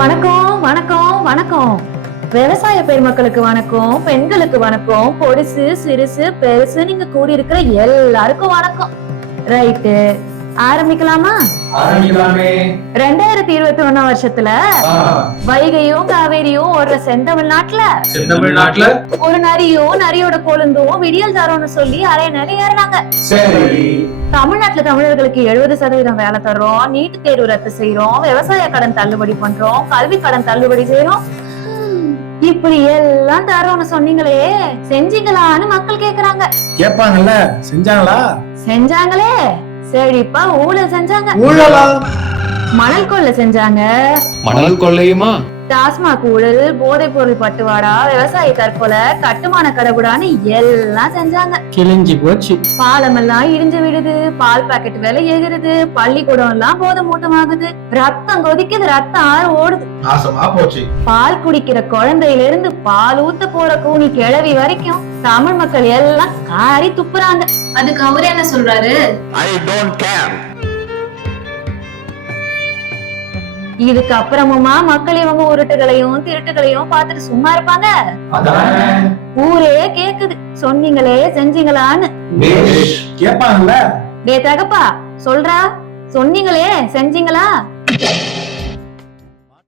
வணக்கம் வணக்கம் வணக்கம். விவசாய பெருமக்களுக்கு வணக்கம், பெண்களுக்கு வணக்கம், பொடிசு சிறுசு பெருசு நீங்க கூடி இருக்கிற எல்லாருக்கும் வணக்கம். ரைட்டு, ஆரம்பிக்கலாமா? ஆரம்பிக்கலாமே. 2021 வருஷத்துல வைகையும் காவேரியும் ஓடுற செந்தமிழ்நாட்டுல ஒரு நரியும் நரியோட கொழுந்தும் விடியல் தரோன்னு சொல்லி அரை நிலை ஏறினாங்க. தமிழ்நாட்டுல தமிழர்களுக்கு 70% வேலை தர்றோம், நீட்டு தேர்வு ரத்து செய்யறோம், விவசாய கடன் தள்ளுபடி பண்றோம், கல்வி கடன் தள்ளுபடி செய்யறோம், இப்படி எல்லாம் தரோன்னு சொன்னீங்களே, செஞ்சீங்களான்னு மக்கள் கேக்குறாங்க. கேட்பாங்கல்ல, செஞ்சாங்களா? செஞ்சாங்களே. செழிப்பா ஊழல் செஞ்சாங்க. மணல் கொள்ளை செஞ்சாங்க. மணல் கொள்ளையுமா? டாஸ்மாக் ஊழல், போதைப் பொருள் பட்டுவாடா, விவசாய தற்கொலை, கட்டுமான கடவுடான்னு எல்லாம் செஞ்சாங்க. கிழிஞ்சி போச்சு. பாலம் எல்லாம் இடிஞ்சு விடுது, பால் பாக்கெட் விலை ஏறுது, பள்ளிக்கூடம் எல்லாம் போதை மூட்டமாகுது, ரத்தம் கொதிக்குது, ரத்தம் ஆறு ஓடுது. நாசமா போச்சு. பால் குடிக்கிற குழந்தையில இருந்து பால் ஊத்த போற கூனி கிழவி வரைக்கும் தமிழ் மக்கள் எல்லாம் காரி துப்புறாங்க. அதுக்கு அவரு என்ன சொல்றாரு? I don't care. இதுக்கு அப்புறமுமா மக்கள் இவங்க உருட்டுகளையும் திருட்டுகளையும் பார்த்துட்டு சும்மா இருப்பாங்க? ஊரே கேக்குது, சொன்னீங்களே செஞ்சீங்களான்னு. கேட்பாங்கல்ல. டே தகப்பா, சொல்றா, சொன்னீங்களே செஞ்சீங்களா?